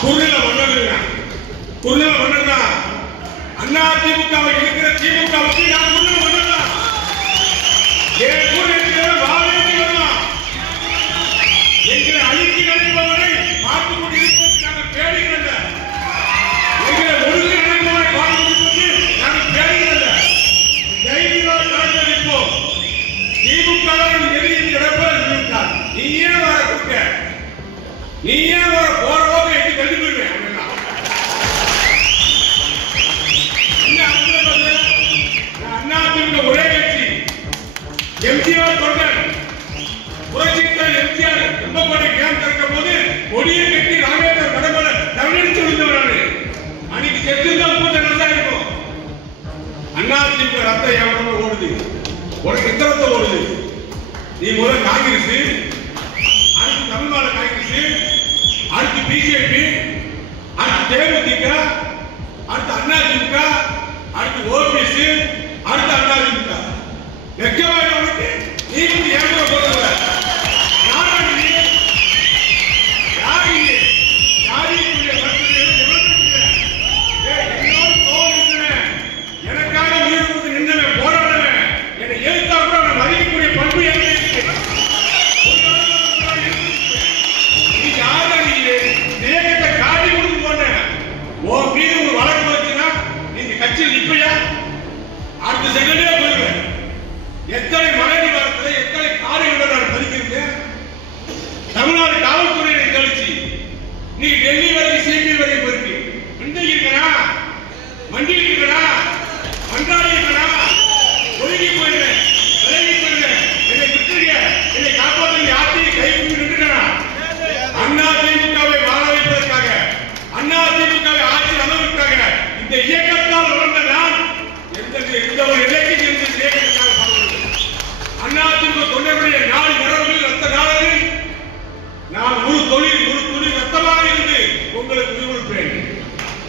குறுநில மன்னருங்க குறுநில மன்னர் தான். அண்ணா திமுகவை இருக்கிற திமுகவுக்கு நான் குறுநில மன்னர் தான். என் கூட இருக்கிற பாரதிய ஜனதா எங்களை அழித்து நினைப்பவரை பார்த்து கொண்டிருப்பதற்கு நாங்கள் பேடுகிறல்ல எங்களை ஒடுங்க நினைப்பவரை பார்த்துக் கொண்டிருப்பதற்கு நாங்கள் பேடுகிறல்ல தைரியமாக கலந்தளிப்போம் திமுக எதிரியின் எடப்பாடி நீ ஏன் வர நீ ஏன் வர எம்ஜிஆர் தொண்டன் புரட்சித்தலைவர் எம்ஜிஆர் எம்பக்கோட்டை கேம் திறக்கும் போது கொடியை கட்டி ராமேஸ்வரம் கடம்பல தமிழடிச்சு விழுந்தவரானு அன்னைக்கு செத்து தான் கூட்டம் நல்லா இருக்கும் அண்ணா திமுக ரத்தம் எவ்வளவு ஓடுது. உனக்கு எந்த ஓடுது. நீ முதல்ல காங்கிரஸ் அடுத்து தமிழ்நாடு காங்கிரஸ் அடுத்து பிஜேபி அடுத்து தேமுதிக அடுத்து அண்ணா திமுக அடுத்து ஓபிஎஸ் அடுத்து அண்ணா திமுக வெக்கமாக கட்சியில் அடுத்த செகண்டே போயிடுவேன். எத்தனை மழை நிவாரணத்தில் எத்தனை காரியங்களை நான் பதிக்கிறேன் தமிழ்நாடு காவல்துறையினை கழிச்சு நீ டெல்லி வரை சிபி வரை போயிருக்கு மண்டி இருக்கா மண்டி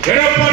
நான்